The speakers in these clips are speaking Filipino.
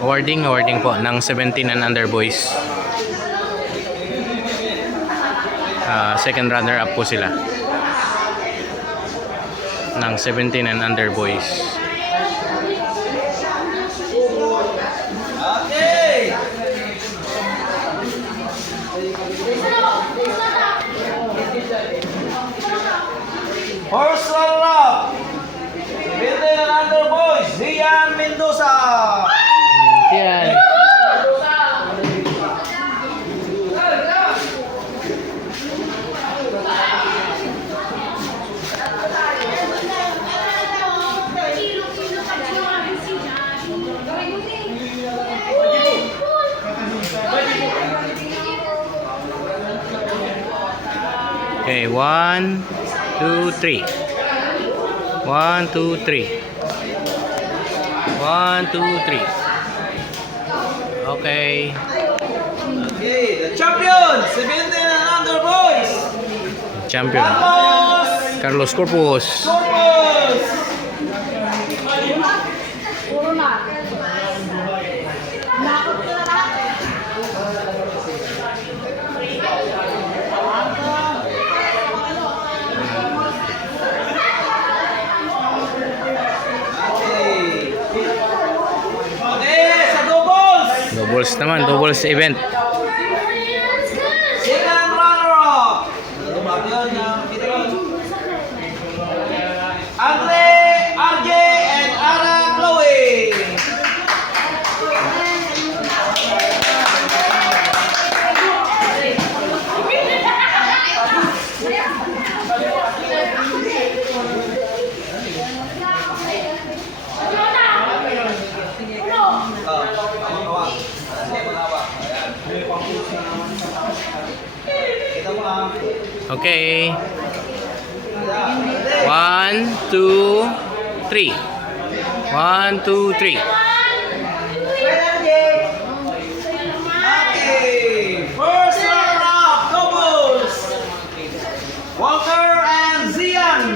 Awarding po ng 17 and under boys. Second runner up po sila ng 17 and under boys. Okay. Horse runner up. 17 and under boys, Zian Mendoza. Yan. Okay, 1, 2, 3. 1, 2, 3. 1, 2, 3. Okay. Okay, the champion, 17 and under boys, Champion. Carlos Corpus. Corpus. Doubles naman, doubles event. Second runner-up. Andre, RJ, and Ara Chloe. Okay. 1, 2, 3. 1, 2, 3. Okay, first runner-up doubles. Walker and Zian.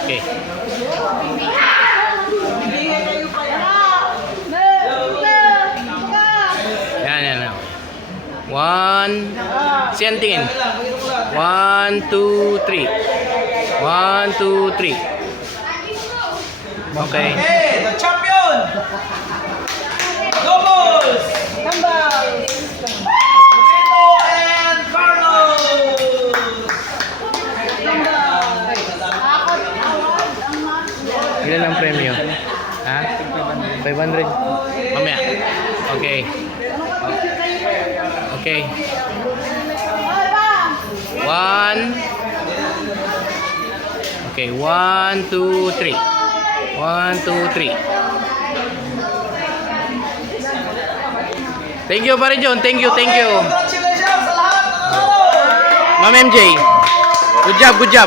Okay. Yan. 1. Siyan tingin. 1, 2, 3. 1, 2, 3. Okay. Okay, the champion. Doubles. Pepito and Carlos. Ilan ang premyo? Ha? 500? Mamaya. Okay. Okay. 1. Okay, 1, 2, 3. 1, 2, 3. Thank you, Pare John. Thank you. Congratulations sa lahat ng nanonood. Ma'am MJ. Good job.